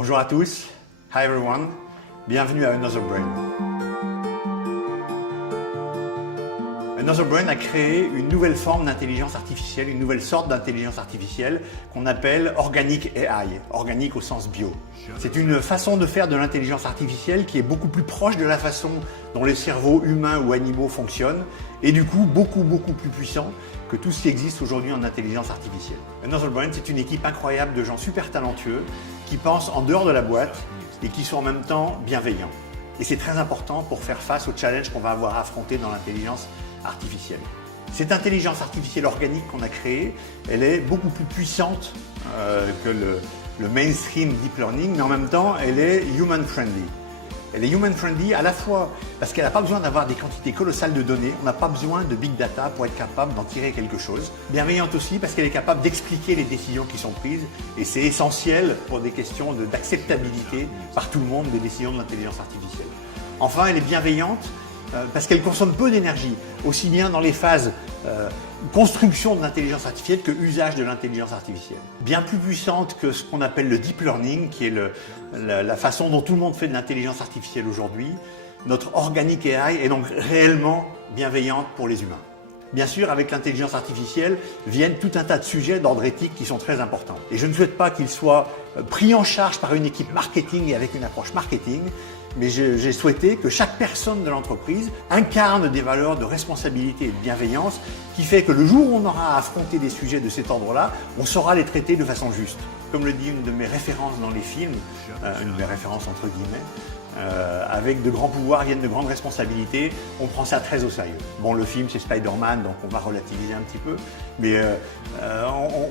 Bonjour à tous, hi everyone, bienvenue à Another Brain. Another Brain a créé une nouvelle forme d'intelligence artificielle, une nouvelle sorte d'intelligence artificielle qu'on appelle Organic AI, organique au sens bio. C'est une façon de faire de l'intelligence artificielle qui est beaucoup plus proche de la façon dont les cerveaux humains ou animaux fonctionnent et du coup beaucoup plus puissant que tout ce qui existe aujourd'hui en intelligence artificielle. Another Brain, c'est une équipe incroyable de gens super talentueux qui pensent en dehors de la boîte et qui sont en même temps bienveillants. Et c'est très important pour faire face aux challenges qu'on va avoir à affronter dans l'intelligence artificielle. Cette intelligence artificielle organique qu'on a créée, elle est beaucoup plus puissante que le mainstream deep learning, mais en même temps, elle est human friendly. Elle est human friendly à la fois parce qu'elle n'a pas besoin d'avoir des quantités colossales de données, on n'a pas besoin de big data pour être capable d'en tirer quelque chose. Bienveillante aussi parce qu'elle est capable d'expliquer les décisions qui sont prises et c'est essentiel pour des questions d'acceptabilité par tout le monde des décisions de l'intelligence artificielle. Enfin, elle est bienveillante parce qu'elle consomme peu d'énergie, aussi bien dans les phases construction de l'intelligence artificielle que usage de l'intelligence artificielle. Bien plus puissante que ce qu'on appelle le deep learning, qui est la façon dont tout le monde fait de l'intelligence artificielle aujourd'hui. Notre Organic AI est donc réellement bienveillante pour les humains. Bien sûr, avec l'intelligence artificielle viennent tout un tas de sujets d'ordre éthique qui sont très importants. Et je ne souhaite pas qu'ils soient pris en charge par une équipe marketing et avec une approche marketing, mais j'ai souhaité que chaque personne de l'entreprise incarne des valeurs de responsabilité et de bienveillance qui fait que le jour où on aura à affronter des sujets de cet ordre-là, on saura les traiter de façon juste. Comme le dit une de mes références dans les films, une de mes références entre guillemets, avec de grands pouvoirs viennent de grandes responsabilités, on prend ça très au sérieux. Bon, le film c'est Spider-Man, donc on va relativiser un petit peu, mais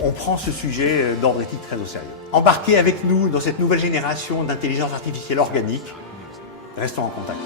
on prend ce sujet d'ordre éthique très au sérieux. Embarquez avec nous dans cette nouvelle génération d'intelligence artificielle organique. Restons en contact.